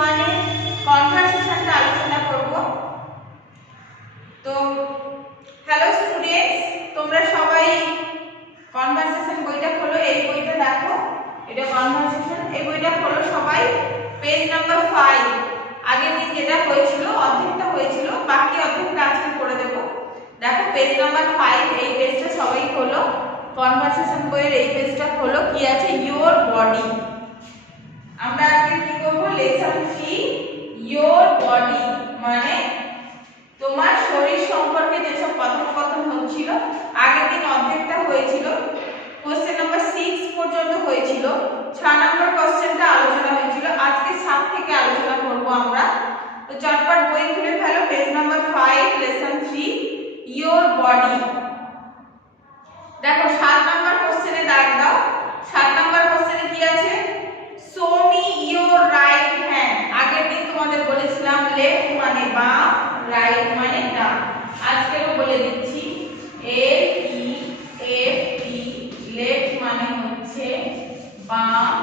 1 এর কনভারসেশনটা আলোচনা করব। তো হ্যালো স্টুডেন্টস, তোমরা সবাই কনভারসেশন বইটা খোলো। এই বইটা দেখো, এটা কনভারসেশন। এই বইটা খোলো সবাই, পেজ নাম্বার 5। আগের দিন যেটা হয়েছিল অর্ধেকটা হয়েছিল, বাকি অর্ধেকটা আজকে করে দেব। দেখো পেজ নাম্বার 5, এই পেজটা সবাই খোলো। কনভারসেশন বইয়ের এই পেজটা খোলো। কি আছে? Your body. আমরা আজকে কি করব? লেসন 3 ইয়োর বডি, মানে তোমার শরীর সম্পর্কে যেসব কথোপকথন হচ্ছিল। আগের দিন অর্ধেকটা হয়েছিল, কোশ্চেন নাম্বার 6 পর্যন্ত হয়েছিল। 6 নম্বর কোশ্চেনটা আলোচনা হয়েছিল। আজকে 7 থেকে আলোচনা করব আমরা। তো চটপট বই খুলে ফেলো, page number 5, lesson 3 your body. দেখো 7 নম্বর কোশ্চেনে দাগ দাও। 7 নম্বর কোশ্চেনে কি আছে? Show me your right hand. আগের দিন তোমাদের বলেছিলাম লেফট মানে বাম, রাইট মানে ডান। আজকেও বলে দিচ্ছি, LEFT, লেফট মানে হচ্ছে বাম,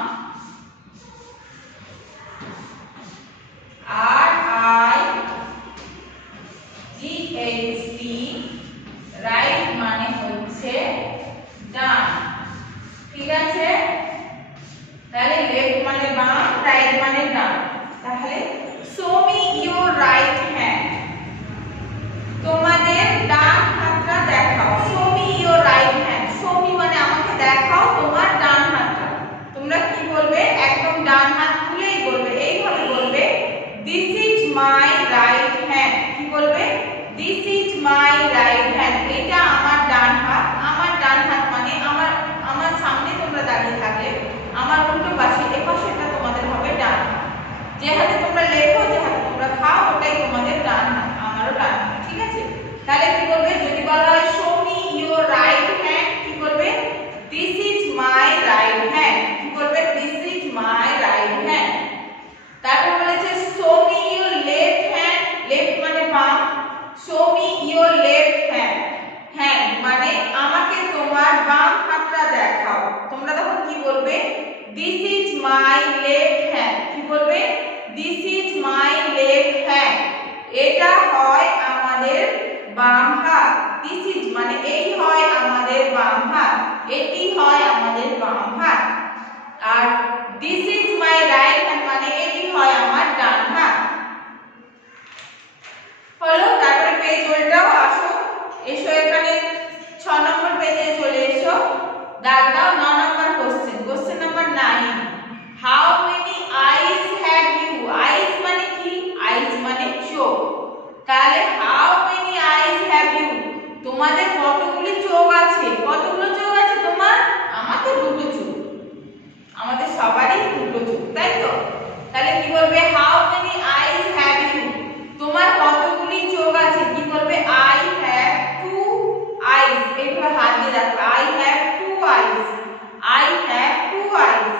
RIGHT, রাইট মানে হচ্ছে ডান। ঠিক আছে? তাহলে লেফট মানে বাম, রাইট মানে ডান। তাহলে show me your right hand, তোমাদের ডান হাতটা দেখাও। Show me your right hand, show me মানে আমাকে দেখাও তোমার ডান হাতটা। তোমরা কি বলবে? একদম ডান হাত তুলেই বলবে, এইভাবে বলবে, this is my right hand. কি বলবে? This is my right hand, এটা আমার ডান হাত। আমার ডান হাত মানে আমার সামনে তোমরা দাঁড়িয়ে থাকলে আমার উল্টো পাশে, এ পাশেটা তোমাদের হবে ডান হাত। যে হাতে তোমরা লেখো, যে হাতে তোমরা খাও, ওটাই তোমাদের ডান হাত, আমারও ডান হাত। ঠিক আছে? তাহলে কি বলবে? যদি বলা হয় show me your right hand, কি বলবে? This is my right hand. কি বলবে? This is my right hand. তারপর বলেছে show me your left hand, left মানে বাম। Show me your left hand, hand মানে আমাকে তোমার বাম হাতটা দেখাও। তোমরা তখন কি বলবে? This is my left hand. কি বলবে? This is my left hand, এটা হয় আমাদের বাম হাত। দিস ইজ মানে এই হয় আমাদের বাম হাত, এটি হয় আমাদের বাম হাত। আর this is my right hand মানে এটি হয় আমার ডান হাত। হলো? তারপরে পেজ উল্টাও, আসো, এসো এখানে 6 নম্বর পেজে চলে এসো। দাগ দাও 9 নম্বর question, question number 9। How many eyes have you? Eyes মানে কি? আইজ মানে চোখ। তাহলে how many eyes have you, তোমাদের কতগুলি চোখ আছে? কতগুলো চোখ আছে তোমার? আমার তো দুটো চোখ, আমাদের সবারই দুটো চোখ, তাই তো? তাহলে কি বলবে? How many eyes have you, তোমার কতগুলি চোখ আছে? কি বলবে? I have 2 eyes. এইভাবে হাত দিয়ে রাখো, I have 2 eyes, I have 2 eyes,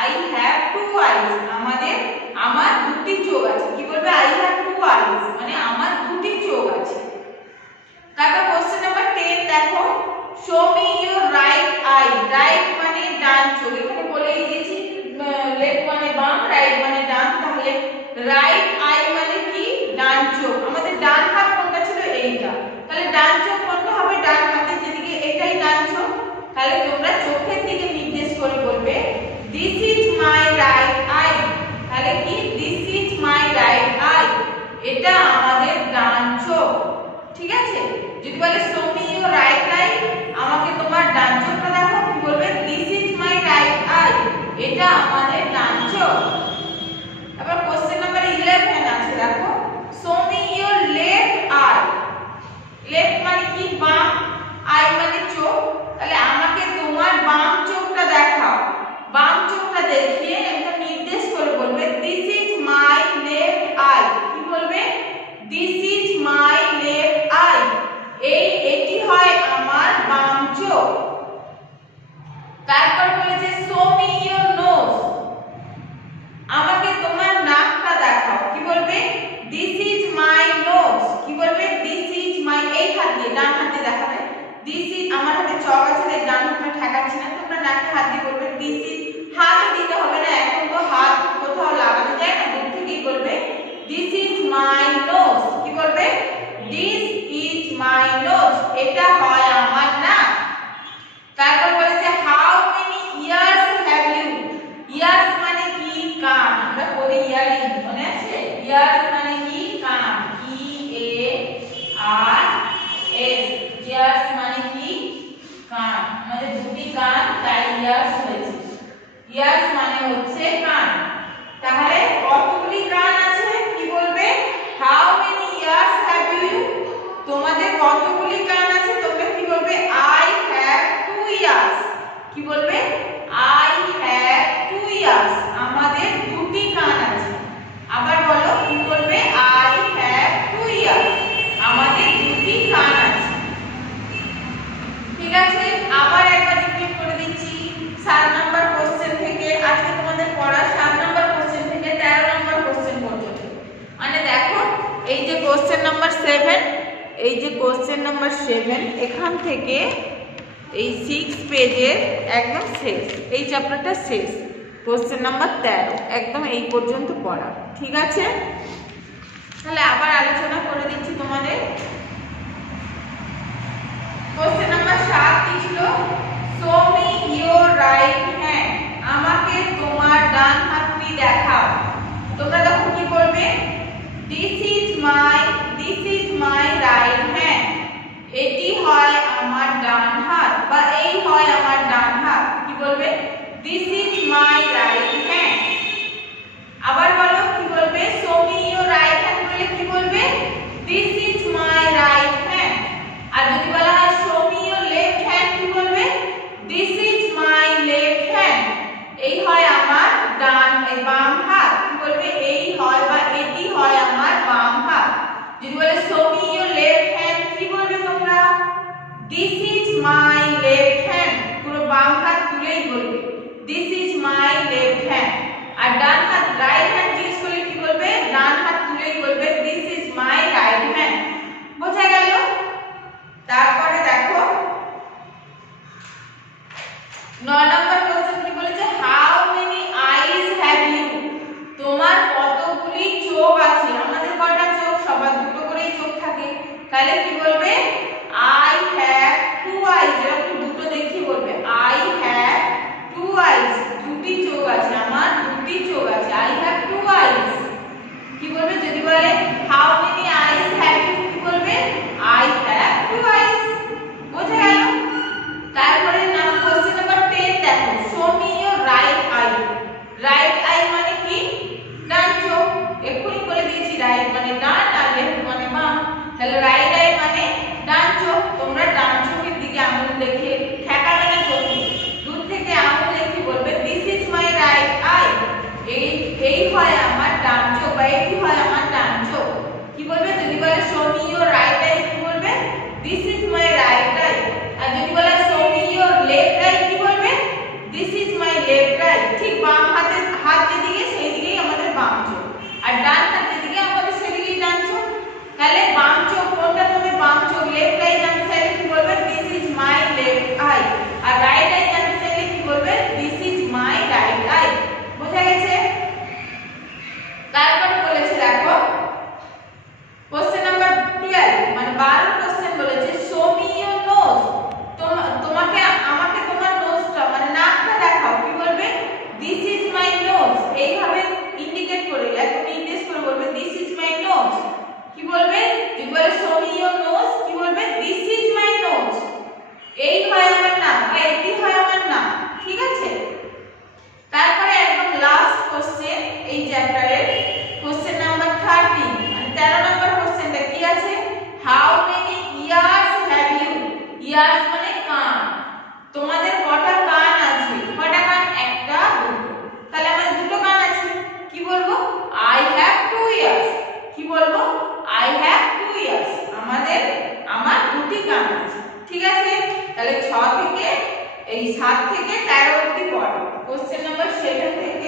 I have 2 eyes, আমার দুটি চোখ আছে। কি বলবে? আই হ্যাভ 2 আইজ মানে আমার দুটি চোখ আছে। তারপর কোশ্চেন নাম্বার 10 দেখো, show me your right eye. Right মানে ডান চোখ, এখানে বলেই দিয়েছি লেফট মানে বাম, রাইট মানে ডান। তাহলে রাইট আই মানে কি? ডান চোখ। আমাদের ডান হাত কোনটা ছিল? এইটা। তাহলে ডান চোখ কোনটা হবে? ডান হাতের যেদিকে, এটাই ডান চোখ। তাহলে তোমরা চোখের দিকে নির্দেশ করে বলবে, this is my right I. তাহলে কি? This is my right I, এটা আমাদের ডান চোখ। ঠিক আছে? যদি বলে show me your right I, আমাকে তোমার ডান চোখটা দেখো, কি বলবে? This is my right I, এটা আমাদের ডান চোখ। আবার কোশ্চেন নাম্বার 11 আছে, দেখো, show me your left I. Left মানে কি ইয়ার্স হয়েছে। ইয়ার্স মানে হচ্ছে কান। তাহলে কতগুলি কান আছে কি বলবে? How many ears have you? তোমাদের কতগুলি কান আছে তোমরা কি বলবে? I have 2 ears. কি বলবে? I have 2 ears. আমাদের দুটি কান আছে। আবার বলো কি বলবে? I have 2 ears. আমাদের দুটি কান আছে। ঠিক আছে, আবার একবার রিপিট করে দিচ্ছি 7 নাম্বার কোশ্চেন থেকে। আজকে তোমাদের পড়া 7 নাম্বার কোশ্চেন থেকে 13 নাম্বার কোশ্চেন পর্যন্ত। মানে দেখো এই যে কোশ্চেন নাম্বার 7, এই যে কোশ্চেন নাম্বার 7 এখান থেকে এই 6 পেজের একদম শেষ, এই চ্যাপ্টারটা শেষ। কোশ্চেন নাম্বার 13 একদম এই পর্যন্ত পড়া। ঠিক আছে, তাহলে আবার আলোচনা করে দিচ্ছি তোমাদের। কোশ্চেন নাম্বার 7 কি ছিল? Show me your right hand. আমাকে তোমার ডান হাতটি দেখাও। তোমরা দেখো কি বলবে? This is my right hand. এটি হয় আমার ডান হাত বা এই হয় আমার ডান হাত। কি বলবে? This is my right hand. আবার বলো কি বলবে? Show me your right hand বলে কি বলবে? This is my right hand. আর যদি বলা হয় show me your left hand কি বলবে? This is my left hand. এই হয় আমার বাম হাত। কি বলবে? এই হয় বা এটি হয় আমার বাম হাত। যদি বলে show me your left hand কি বলবে তোমরা? This is my left hand. পুরো বাম হাত তুলেই বলবে this is my left hand. আর ডান হাত রাইট হ্যান্ড জিজ্ঞেস করলে কি বলবে? ডান হাত তুলেই বলবে this is my right hand. বোঝা গেল? তারপরে দেখো 9 নম্বর কোশ্চেন কি বলেছে? How many eyes have you? তোমার কতগুলি চোখ আছে? আমাদের কয়টা চোখ? সবার দুটো করেই চোখ থাকে। তাহলে কি বলবে? আই হ্যাভ 2 আইজ। এরকম দুটো দেখিয়ে বলবে আই হ্যাভ 2 আইজ। দুটি চোখ আছে, আমার দুটি চোখ আছে। I have 2 eyes. কি বলবে? যদি বলে how many eyes have you কি বলবে? I have 2 eyes. বোঝা গেল? তারপরে কোশ্চেন নাম্বার 10 দেখো। Show me your right eye. Right eye মানে কি? ডান চোখ। এক্ষুনি বলে দিয়েছি রাইট মানে ডান আর লেফট মানে বাম। তাহলে রাইট আই মানে ডান চোখ। তোমরা ডান চোখের দিকে আঙুল দেখিয়ে ঠেকাবে না চোখে, দূর থেকে আঙুল দেখিয়ে বলবে this is my right I. এই হয় আমার ডান চোখ বা এটি হয় আমার ডান চোখ। কি বলবে? যদি বলে show me your right eye কি বলবে? This is my right eye. আর যদি বলে show me your left eye কি বলবে? This is my left eye. ঠিক বাম হাতের হাত যেদিকে সেই দিকেই আমাদের বাম চোখ, আর ডান হাত যেদিকে আমাদের সেদিকেই ডান চোখ। তাহলে বাম চোখ কোনটা? তুমি বাম চোখ লেফট আই জানতে চাইলে কি বলবে? This is my left eye. আর রাইট আই জানতে চাইলে কি বলবে? This is my right eye. বোঝা গেছে? তারপরে বলেছে দেখো কোশ্চেন নাম্বার 12 মানে 12 কোশ্চেন বলেছে শো মি ইওর নোজ। তোমাকে আমাকে তোমার নোজটা মানে নাকটা দেখাও। কি বলবে? This is my nose. এইভাবে ইন্ডিকেট করে একদম নির্দেশ করে বলবে দিস ইজ মাই নোজ। কি বলবে? যদি বলে শো মি ইওর নোজ কি বলবে? This is my nose. এই হয় আমার নাক বা এটি হয় আমার নাক। ঠিক আছে, তারপরে একদম লাস্ট কোশ্চেন এই চ্যাপ্টারের কোশ্চেন নাম্বার 13 মানে 13 নম্বর কোশ্চেনটা কি আছে? How many ears have you? Ears মানে কান। তোমাদের কটা কান আছে? কটা কান? একটা, দুটো। তাহলে আমাদের দুটো কান আছে। কি বলবো? I have 2 ears. কি বলবো? I have 2 years. আমার দুটি কান আছে। ঠিক আছে, তাহলে 6 থেকে এই 7 থেকে 13 অবধি পড়ো। কোশ্চেন নাম্বার 7 থেকে